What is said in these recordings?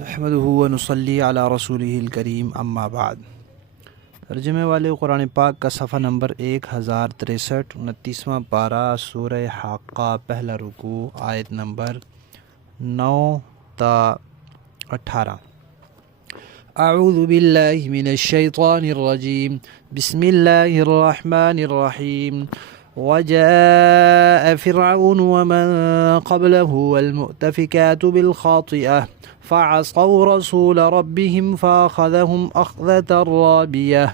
نحمده ونصلی علی رسولہ الکریم اما بعد۔ ترجمے والے قرآن پاک کا صفحہ نمبر 1063، 29واں پارہ، سورہ حاقہ، پہلا رکوع، آیت نمبر 9 تا 18۔ اعوذ باللہ من الشیطان الرجیم، بسم اللہ الرحمن الرحیم۔ وجاء فرعون ومن قبله والمؤتفكات بالخاطئة فعصوا رسول ربهم فأخذهم أخذة رابية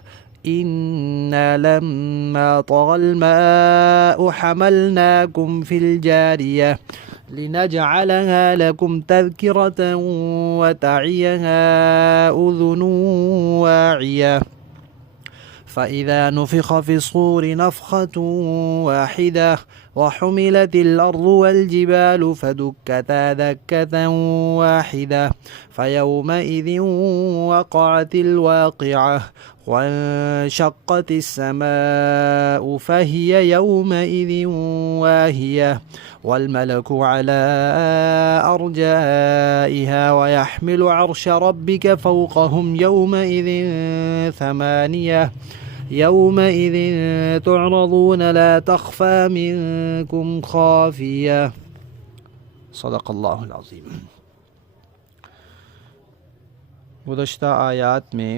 إنا لما طغى الماء حملناكم في الجارية لنجعلها لكم تذكرة وتعيها أذن واعية فإذا نفخ في الصور نفخة واحدة وحملت الأرض والجبال فدكتا دكة واحدة فيومئذ وقعت الواقعة وانشقت السماء فهي يومئذ واهية والملك على أرجائها ويحمل عرش ربك فوقهم يومئذ ثمانية يومئذ تعرضون لا تخفى منكم خافية۔ صدق اللہ العظیم۔ گزشتہ آیات میں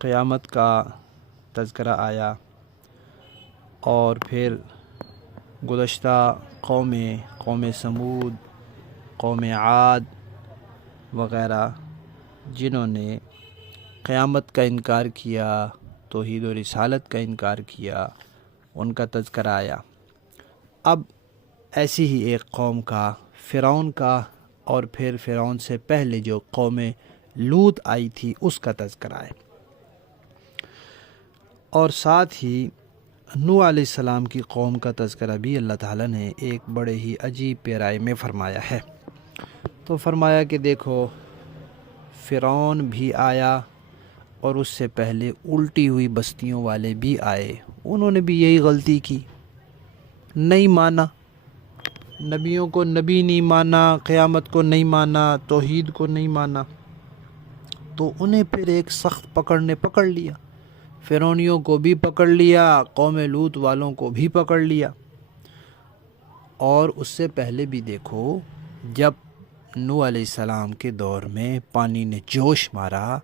قیامت کا تذکرہ آیا اور پھر گزشتہ قوم سمود، قوم عاد وغیرہ جنہوں نے قیامت کا انکار کیا، توحید و رسالت کا انکار کیا، ان کا تذکرہ آیا۔ اب ایسی ہی ایک قوم کا، فرعون کا، اور پھر فرعون سے پہلے جو قوم لوط آئی تھی اس کا تذکرہ ہے، اور ساتھ ہی نوح علیہ السلام کی قوم کا تذکرہ بھی اللہ تعالیٰ نے ایک بڑے ہی عجیب پیرائے میں فرمایا ہے۔ تو فرمایا کہ دیکھو فرعون بھی آیا اور اس سے پہلے الٹی ہوئی بستیوں والے بھی آئے، انہوں نے بھی یہی غلطی کی، نہیں مانا، نبیوں کو نبی نہیں مانا، قیامت کو نہیں مانا، توحید کو نہیں مانا، تو انہیں پھر ایک سخت پکڑ نے پکڑ لیا، فرعونیوں کو بھی پکڑ لیا، قوم لوط والوں کو بھی پکڑ لیا۔ اور اس سے پہلے بھی دیکھو جب نوح علیہ السلام کے دور میں پانی نے جوش مارا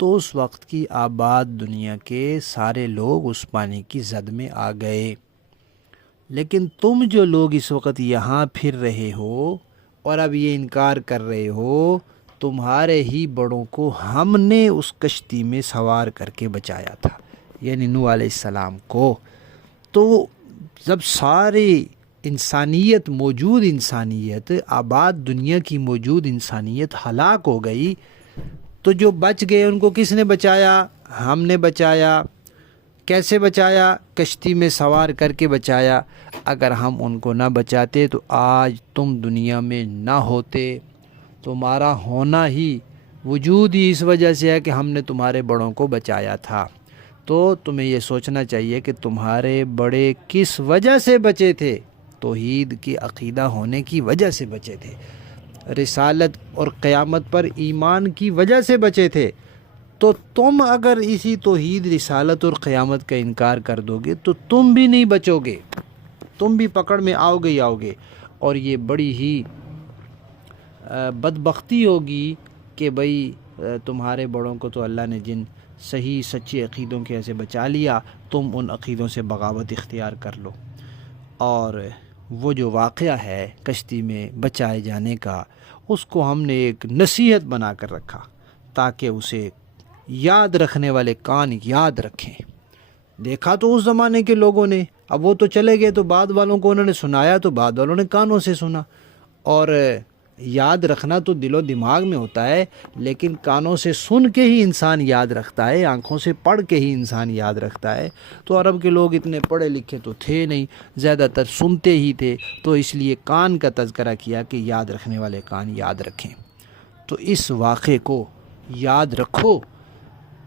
تو اس وقت کی آباد دنیا کے سارے لوگ اس پانی کی زد میں آ گئے، لیکن تم جو لوگ اس وقت یہاں پھر رہے ہو اور اب یہ انکار کر رہے ہو، تمہارے ہی بڑوں کو ہم نے اس کشتی میں سوار کر کے بچایا تھا، یعنی نوح علیہ السلام کو۔ تو جب ساری انسانیت، موجود انسانیت، آباد دنیا کی موجود انسانیت ہلاک ہو گئی، تو جو بچ گئے ان کو کس نے بچایا؟ ہم نے بچایا۔ کیسے بچایا؟ کشتی میں سوار کر کے بچایا۔ اگر ہم ان کو نہ بچاتے تو آج تم دنیا میں نہ ہوتے، تمہارا ہونا ہی، وجود ہی اس وجہ سے ہے کہ ہم نے تمہارے بڑوں کو بچایا تھا۔ تو تمہیں یہ سوچنا چاہیے کہ تمہارے بڑے کس وجہ سے بچے تھے؟ توحید کی عقیدہ ہونے کی وجہ سے بچے تھے، رسالت اور قیامت پر ایمان کی وجہ سے بچے تھے۔ تو تم اگر اسی توحید، رسالت اور قیامت کا انکار کر دو گے تو تم بھی نہیں بچو گے، تم بھی پکڑ میں آؤ گے، اور یہ بڑی ہی بدبختی ہوگی کہ بھئی تمہارے بڑوں کو تو اللہ نے جن صحیح سچے عقیدوں کے ایسے بچا لیا، تم ان عقیدوں سے بغاوت اختیار کر لو۔ اور وہ جو واقعہ ہے کشتی میں بچائے جانے کا، اس کو ہم نے ایک نصیحت بنا کر رکھا تاکہ اسے یاد رکھنے والے کان یاد رکھیں۔ دیکھا تو اس زمانے کے لوگوں نے، اب وہ تو چلے گئے، تو بعد والوں کو انہوں نے سنایا تو بعد والوں نے کانوں سے سنا۔ اور یاد رکھنا تو دل و دماغ میں ہوتا ہے، لیکن کانوں سے سن کے ہی انسان یاد رکھتا ہے، آنکھوں سے پڑھ کے ہی انسان یاد رکھتا ہے۔ تو عرب کے لوگ اتنے پڑھے لکھے تو تھے نہیں، زیادہ تر سنتے ہی تھے، تو اس لیے کان کا تذکرہ کیا کہ یاد رکھنے والے کان یاد رکھیں۔ تو اس واقعے کو یاد رکھو،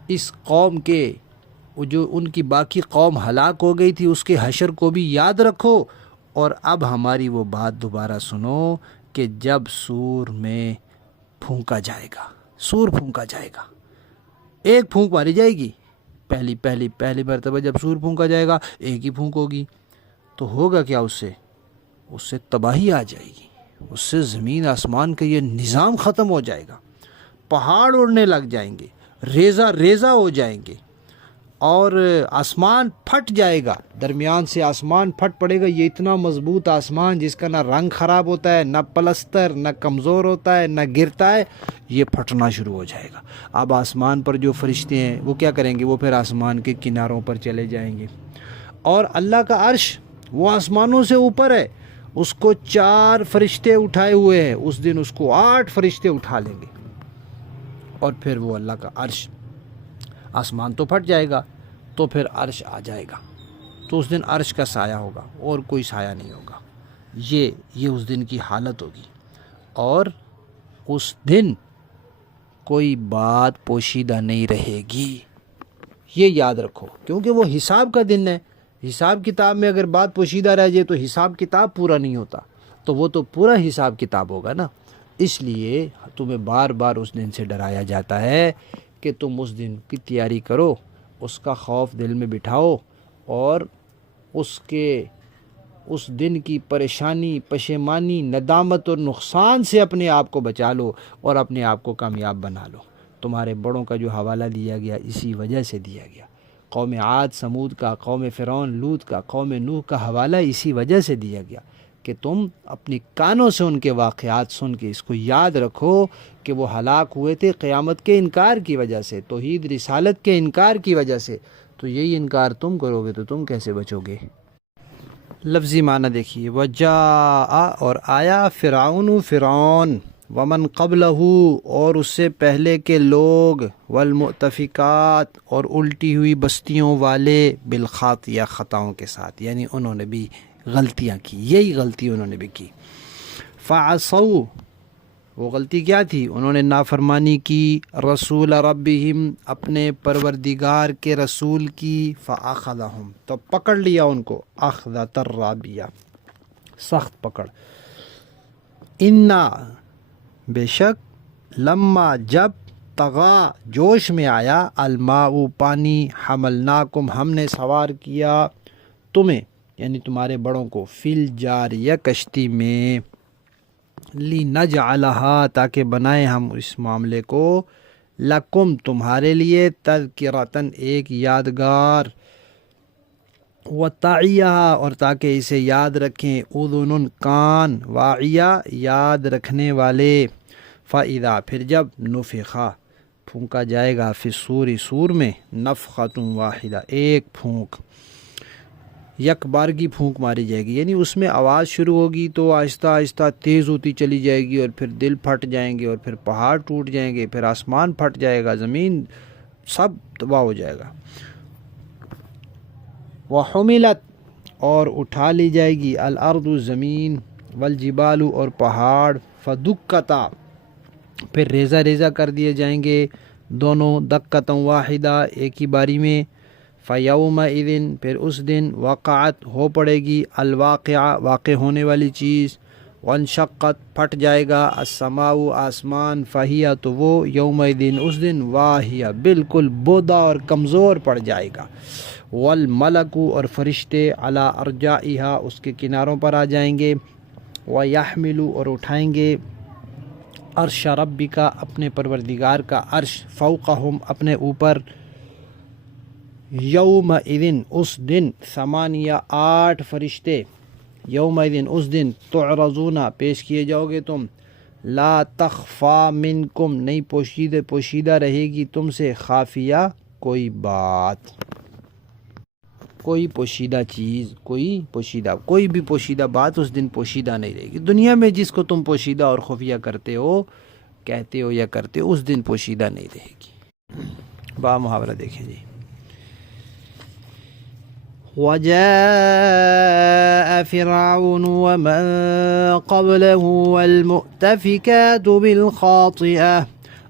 اس قوم کے جو ان کی باقی قوم ہلاک ہو گئی تھی اس کے حشر کو بھی یاد رکھو، اور اب ہماری وہ بات دوبارہ سنو کہ جب سور میں پھونکا جائے گا، سور پھونکا جائے گا، ایک پھونک ماری جائے گی، پہلی مرتبہ جب سور پھونکا جائے گا ایک ہی پھونک ہوگی، تو ہوگا کیا؟ اس سے تباہی آ جائے گی، اس سے زمین آسمان کا یہ نظام ختم ہو جائے گا، پہاڑ اڑنے لگ جائیں گے، ریزہ ریزہ ہو جائیں گے، اور آسمان پھٹ جائے گا، درمیان سے آسمان پھٹ پڑے گا۔ یہ اتنا مضبوط آسمان جس کا نہ رنگ خراب ہوتا ہے، نہ پلستر، نہ کمزور ہوتا ہے، نہ گرتا ہے، یہ پھٹنا شروع ہو جائے گا۔ اب آسمان پر جو فرشتے ہیں وہ کیا کریں گے؟ وہ پھر آسمان کے کناروں پر چلے جائیں گے، اور اللہ کا عرش وہ آسمانوں سے اوپر ہے، اس کو 4 فرشتے اٹھائے ہوئے ہیں، اس دن اس کو 8 فرشتے اٹھا لیں گے، اور پھر وہ اللہ کا عرش، آسمان تو پھٹ جائے گا تو پھر عرش آ جائے گا، تو اس دن عرش کا سایہ ہوگا اور کوئی سایہ نہیں ہوگا۔ یہ اس دن کی حالت ہوگی، اور اس دن کوئی بات پوشیدہ نہیں رہے گی، یہ یاد رکھو، کیونکہ وہ حساب کا دن ہے۔ حساب کتاب میں اگر بات پوشیدہ رہ جائے تو حساب کتاب پورا نہیں ہوتا، تو وہ تو پورا حساب کتاب ہوگا نا۔ اس لیے تمہیں بار بار اس دن سے ڈرایا جاتا ہے کہ تم اس دن کی تیاری کرو، اس کا خوف دل میں بٹھاؤ، اور اس دن کی پریشانی، پشیمانی، ندامت اور نقصان سے اپنے آپ کو بچا لو اور اپنے آپ کو کامیاب بنا لو۔ تمہارے بڑوں کا جو حوالہ دیا گیا اسی وجہ سے دیا گیا، قوم عاد سمود کا، قوم فرعون لوط کا، قوم نوح کا حوالہ اسی وجہ سے دیا گیا کہ تم اپنی کانوں سے ان کے واقعات سن کے اس کو یاد رکھو کہ وہ ہلاک ہوئے تھے قیامت کے انکار کی وجہ سے، توحید رسالت کے انکار کی وجہ سے۔ تو یہی انکار تم کرو گے تو تم کیسے بچو گے؟ لفظی معنی دیکھیے، وجاء اور آیا، فرعون ومن قبلہ اور اس سے پہلے کے لوگ، والمؤتفقات اور الٹی ہوئی بستیوں والے، بالخاطئہ خطاؤں کے ساتھ، یعنی انہوں نے بھی غلطیاں کی، یہی غلطی انہوں نے بھی کی۔ فعصوا، وہ غلطی کیا تھی؟ انہوں نے نافرمانی کی، رسول ربہم، اپنے پروردگار کے رسول کی، فاخذہم، تو پکڑ لیا ان کو، اخذۃ الرابیہ، سخت پکڑ۔ انا، بے شک، لما، جب، طغا، جوش میں آیا، الماء، پانی، حملناکم، ہم نے سوار کیا تمہیں، یعنی تمہارے بڑوں کو، فی الجاریہ، کشتی میں، لنجعلہا، تاکہ بنائے ہم اس معاملے کو، لکم، تمہارے لیے، تذکرۃً، ایک یادگار، وتعیہ، اور تاکہ اسے یاد رکھیں، اذن، کان، واعیہ، یاد رکھنے والے۔ فَإِذَا، پھر جب، نفخا، پھونکا جائے گا، فی الصور، سور میں، نفخۃ واحدہ، ایک پھونک، یک بارگی پھونک ماری جائے گی، یعنی اس میں آواز شروع ہوگی تو آہستہ آہستہ تیز ہوتی چلی جائے گی، اور پھر دل پھٹ جائیں گے، اور پھر پہاڑ ٹوٹ جائیں گے، پھر آسمان پھٹ جائے گا، زمین سب تباہ ہو جائے گا۔ وحملت، اور اٹھا لی جائے گی، الارض، زمین، والجبال، اور پہاڑ، فدکتا، پھر ریزہ ریزہ کر دیے جائیں گے دونوں، دکتا واحدہ، ایک ہی باری میں۔ فیومئذ، پھر اس دن، وقعت، ہو پڑے گی، الواقعہ، واقع ہونے والی چیز، وانشقت، پھٹ جائے گا، السماء، آسمان، فہی، تو وہ، یومئذ، اس دن، واہیہ، بالکل بودا اور کمزور پڑ جائے گا، والملک، اور فرشتے، علی ارجائہا، اس کے کناروں پر آ جائیں گے، ویحمل، اور اٹھائیں گے، عرش ربک، اپنے پروردگار کا عرش، فوقہم، اپنے اوپر، یومئذ، اس دن، 8 فرشتے، یومئذ، اس دن، تعرضون، پیش کیے جاؤ گے تم، لا تخفا منکم، نہیں پوشیدہ رہے گی تم سے، خافیہ، کوئی بات، کوئی پوشیدہ چیز، کوئی بھی پوشیدہ بات اس دن پوشیدہ نہیں رہے گی۔ دنیا میں جس کو تم پوشیدہ اور خفیہ کرتے ہو، کہتے ہو یا کرتے ہو، اس دن پوشیدہ نہیں رہے گی۔ با محاورہ دیکھیں جی، وَجَاءَ فِرْعَوْنُ وَمَن قَبْلَهُ وَالْمُؤْتَفِكَاتُ بِالْخَاطِئَةِ،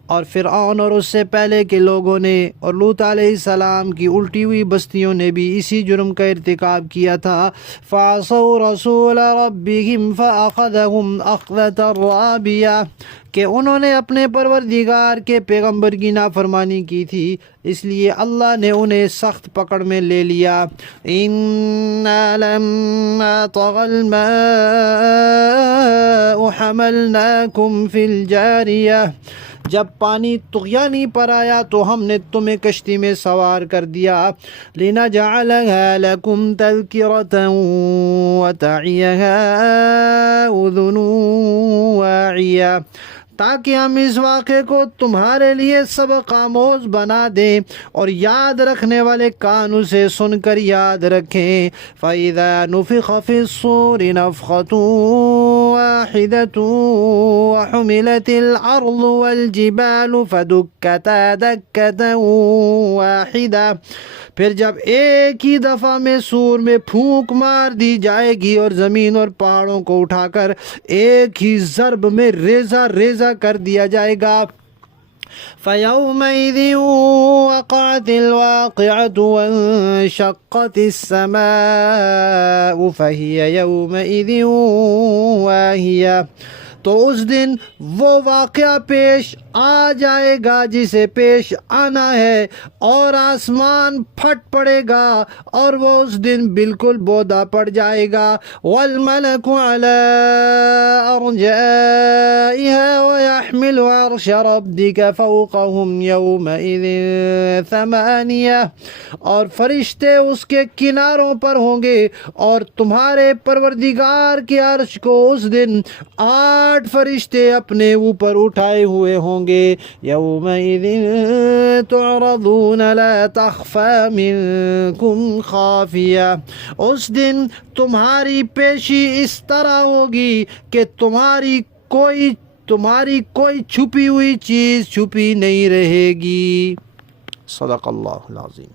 اور فرعون اور اس سے پہلے کے لوگوں نے اور لوط علیہ السلام کی الٹی ہوئی بستیوں نے بھی اسی جرم کا ارتکاب کیا تھا۔ فَعَصَوْا رَسُولَ رَبِّهِمْ فَأَخَذَهُمْ أَخْذَةً رَّابِيَةً کہ انہوں نے اپنے پروردگار کے پیغمبر کی نافرمانی کی تھی، اس لیے اللہ نے انہیں سخت پکڑ میں لے لیا۔ إِنَّا لَمَّا طَغَى الْمَاءُ حَمَلْنَاكُمْ فِي الْجَارِيَةِ جب پانی طغیانی پر آیا تو ہم نے تمہیں کشتی میں سوار کر دیا۔ لِنَجْعَلَهَا لَكُمْ تَذْكِرَةً وَتَعِيَهَا أُذُنٌ وَاعِيَةٌ تاکہ ہم اس واقعے کو تمہارے لیے سبق آموز بنا دیں اور یاد رکھنے والے کان اسے سن کر یاد رکھیں۔ فَإِذَا نُفِخَ فِي الصُّورِ نَفْخَةٌ وَاحِدَةٌ وَحُمِلَتِ الْأَرْضُ وَالْجِبَالُ فَدُكَّتَا دَكَّةً وَاحِدَةً پھر جب ایک ہی دفعہ میں سور میں پھونک مار دی جائے گی اور زمین اور پہاڑوں کو اٹھا کر ایک ہی ضرب میں ریزہ ریزہ کر دیا جائے گا۔ فَيَوْمَئِذٍ وَقَعَتِ الْوَاقِعَةُ وَانشَقَّتِ السَّمَاءُ فَهِيَ يَوْمَئِذٍ وَاهِيَةٌ تو اس دن وہ واقعہ پیش آ جائے گا جسے پیش آنا ہے، اور آسمان پھٹ پڑے گا اور وہ اس دن بالکل بودا پڑ جائے گا۔ وَالْمَلَكُ عَلَىٰ أَرْجَائِهَا وَيَحْمِلُ عَرْشَ رَبِّكَ فَوْقَهُمْ يَوْمَئِذٍ ثَمَانِيَةٌ اور فرشتے اس کے کناروں پر ہوں گے، اور تمہارے پروردگار کے عرش کو اس دن 8 فرشتے اپنے اوپر اٹھائے ہوئے ہوں گے۔ یومئذ تعرضون لا تخفى منکم خافیہ اس دن تمہاری پیشی اس طرح ہوگی کہ تمہاری کوئی چھپی ہوئی چیز چھپی نہیں رہے گی۔ صدق اللہ العظیم۔